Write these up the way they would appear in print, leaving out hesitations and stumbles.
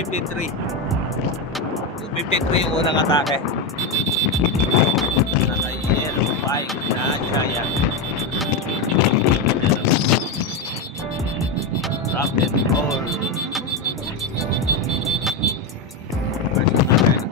253. 253 yung unang atake. Naka-yellow bike na Giant. Rock and roll. First atake.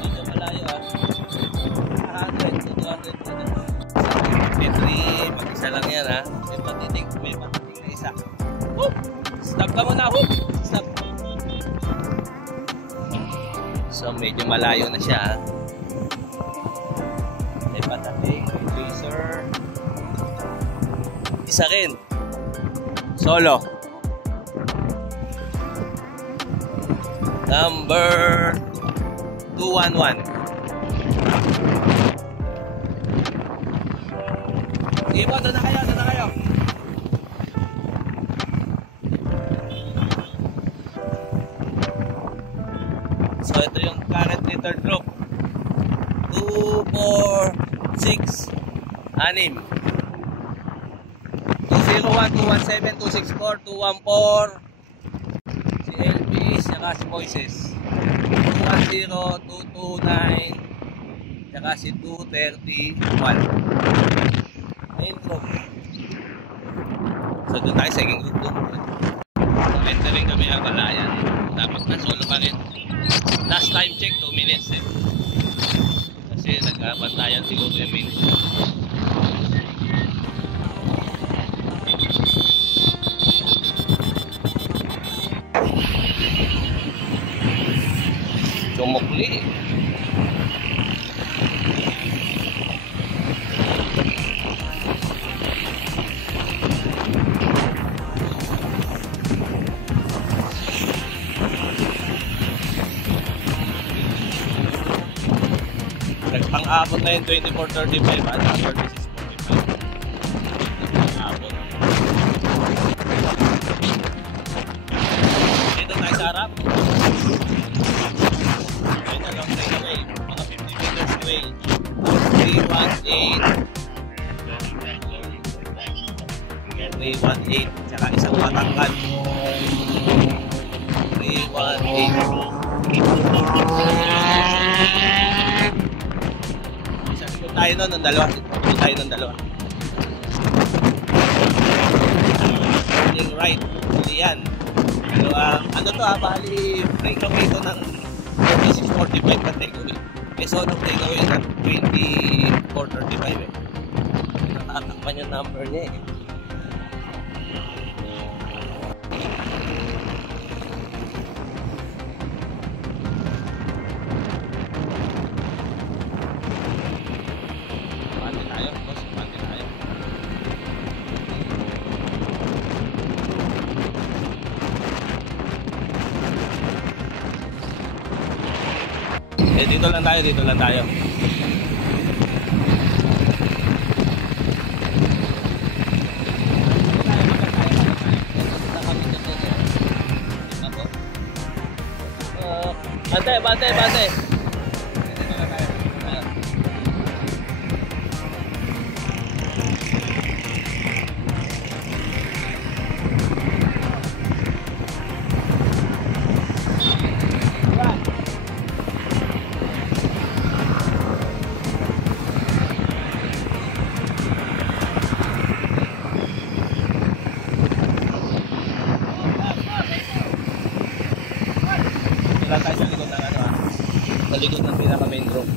Dito malayo ah. 100 to 200 meters. 53, mag-isa lang yan ha. May patiting na isa. Whoop! Stop ka muna, whoop! Stop. So medyo malayo na siya ha. May patating, may laser. Isa rin. Solo. Number 211. Sige po, doon na kayo, doon na kayo. So ito yung current return group. 2, 4, 6, 6. 201, 217, 264, 214. Si Elvis, saka si Moises. 210, 229, saka si 231. Main group. So doon tayo sa second group doon. Entering kami ang Balayan. Tapos na solo pa rin. Last time check 2 minutes eh. Kasi nagkabantayan siguro yung main group. Tumukli. Nagpang-abot na yung 24:35 at 36:45. Abot. Dito tayo sa harap. May dalawang takeaway. Mga 50 meters away. 318. 318. Tsaka isang matangkad. 318. Tayo nun ng dalawa. Ito tayo ng dalawa. Turning right. Hindi yan. Pero ano to bali breakaway ito ng 26:45 na takeaway. Eh so nung takeaway ng 24:35 eh. Natatakpan yung number niya eh. Dito lang tayo, dito lang tayo. Bante, bante, bante. Wala tayo sa likod ng ano sa likod ng pinaka main road.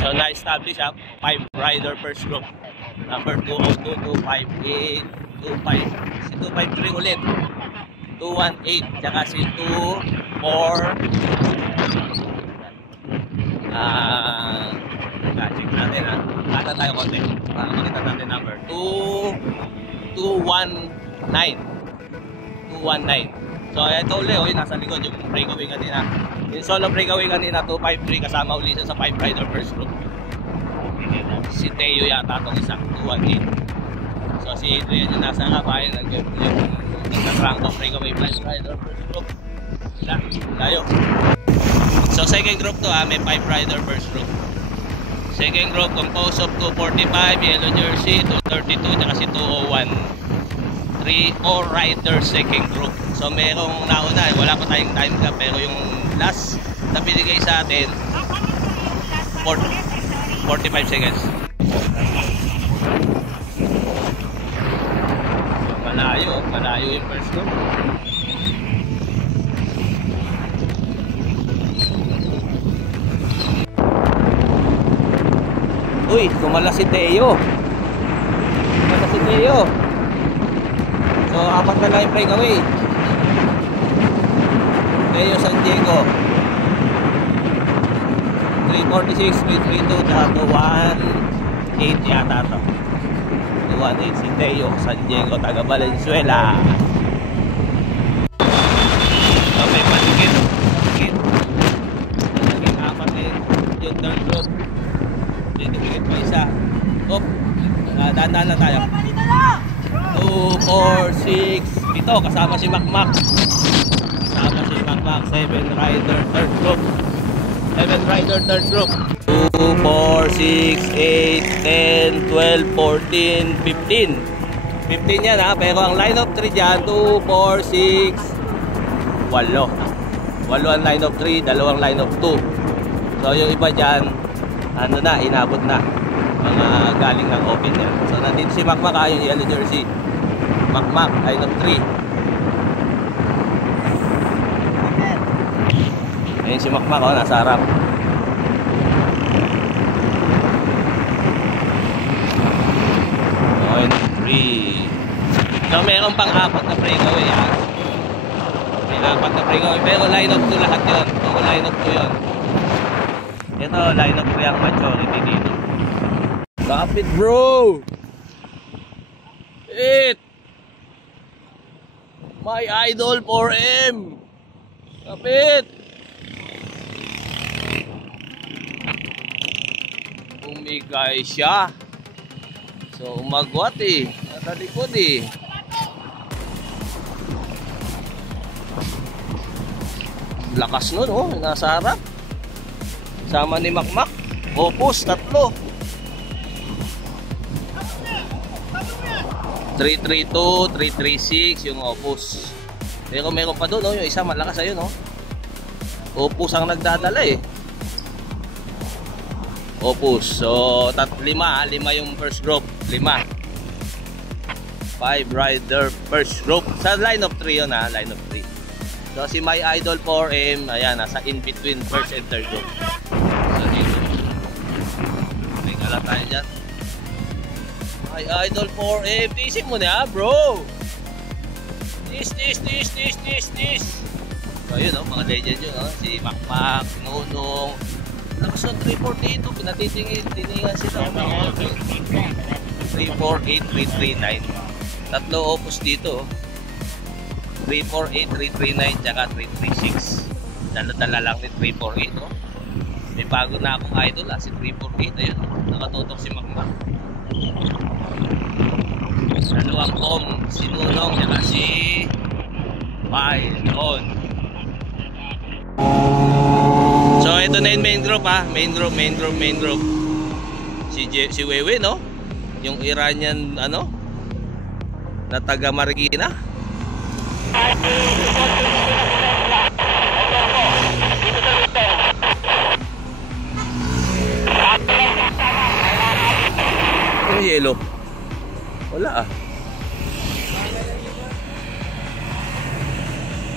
So na-establish 5 rider per group. Number 202, 258, 25, si 253 ulit. 218, tsaka si 24. Check natin ha. Kata tayo konti. Para makita natin number. 219. 219. So ito uli, nasa likod yung breakaway kanina. Yung solo breakaway kanina, 253 kasama uli sa 5 rider first group. Si Teo yata itong isang 218. So So si Adrian yung nasa kabayan, nagka-rank of breakaway flight rider first group. Layo. So second group to may 5 rider first group. Second group composed of 245 yellow jersey, 232 at si 201. 3 riders second group. So merong nauna, wala pa tayong time cap, pero yung last na binigay sa atin 45 seconds. Malayo yung first group. Uy, kumala si Teo. So, 4 na lang yung breakaway. Teo San Diego 346, 332, tsaka 218 yata to. 218 si Teo San Diego, taga Valenzuela. So, may patikit. Naging 4 yung third group. Dito pa isa. Op, dahan-dahan na tayo. 2, 4, 6. Ito, kasama si Macmac. 7 rider third group. 2, 4, 6, 8, 10, 12, 14, 15. 15 yan ha, pero ang line of 3 dyan, 2, 4, 6, 8. 8 ang line of 3, 2 line of 2. So yung iba dyan, ano na, inabot na. Mga galing ng open yan. So nandito si Macmac yung yellow jersey. Macmac, line of 3. Ayun si Macmac, nasa harap. Line of 3. So meron pang 4 na breakaway ha. May 4 na breakaway, pero line of 2 lahat yun. Oo, line of 2 yun. Ito, line of 3 ang majority dito. Kapit bro! It! My idol 4M! Kapit! Umigay siya. So umagwat nasa likod Lakas nun nasa harap. Sama ni Macmac. Opus, 3. 332, 336 yung Opus. Pero meron pa doon yung isa malakas ayun Opus ang nagdadala Opus. So 5 yung first group. 5 rider first group. Sa line of 3 yun line of 3. So si My Idol 4M, ayan, nasa in between first and third group. So dito. May kala tayo dyan. My Idol 4M, tisin mo na bro. This. So yun mga legend yun si Macmac, Nonong. Lakas ng 348 pinatitingin sila. 348, 339. 3 opus dito 348, 339 tsaka 336. Dala-dala lang ni 348 May bago na akong idol si 348. Ayun nakatutok si Macmac. Dalawang Tom, si Nunong tsaka si Pylon. So ito na yung main group main group. Si Wewe yung Iranian na taga Marikina. Yung yellow. Wala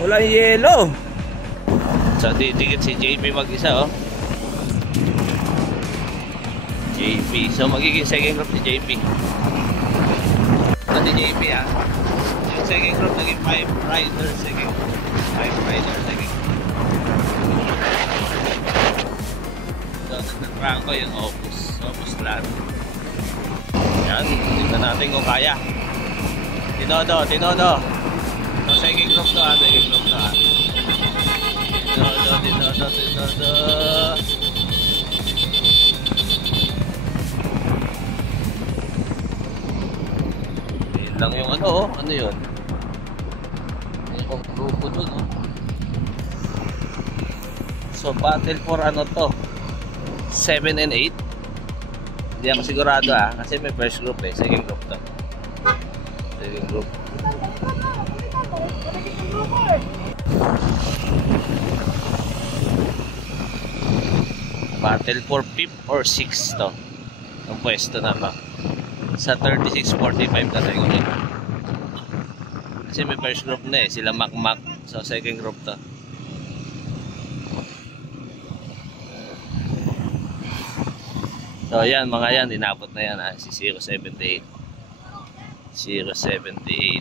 Wala yung yellow. So titikit si JP mag-isa JP. So magiging second group si JP. Si JP yung second group naging 5 riders second group. 5 riders second group. So nagtatrang ko yung Opus plan. Yan, tignan natin kung kaya. Tinodo so second group to Tinodo. lang yung ano, oh. Ano yun? Yung grupo dun, oh. So, battle for ano to? 7 and 8. Hindi ako sigurado kasi may first group second group to. Second group. Battle for 5th or 6th to. Ang pwesto na ba? Sa 36-45 category. Kasi may first group na sila Makmak. So second group to. So yan, mga yan, inabot na yan si 078. 078.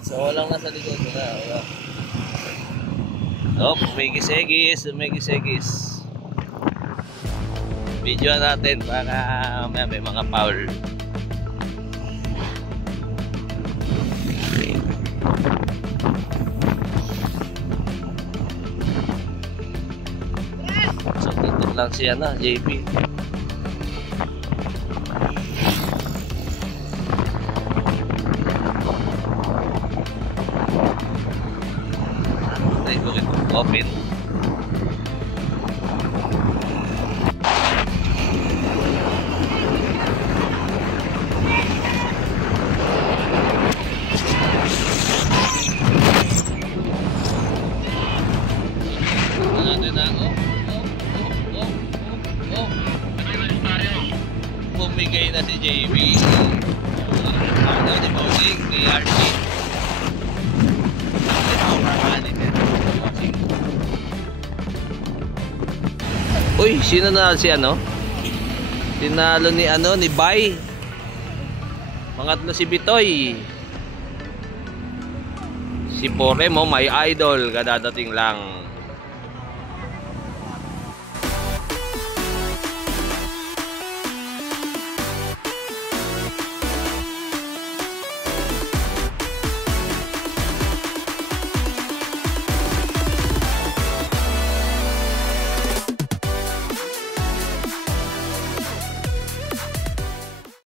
So walang nasa likod na. Wala. Oh, umigis-egis. Video natin para may mga foul. So tutok lang si JP. Open. Bumigay na si JB. Ano ni Bowling ni RT. Uy, sino na si Tinalo ni ni Bay. Pangatlo si Bitoy. Si Pore mo, my idol, kadadating lang.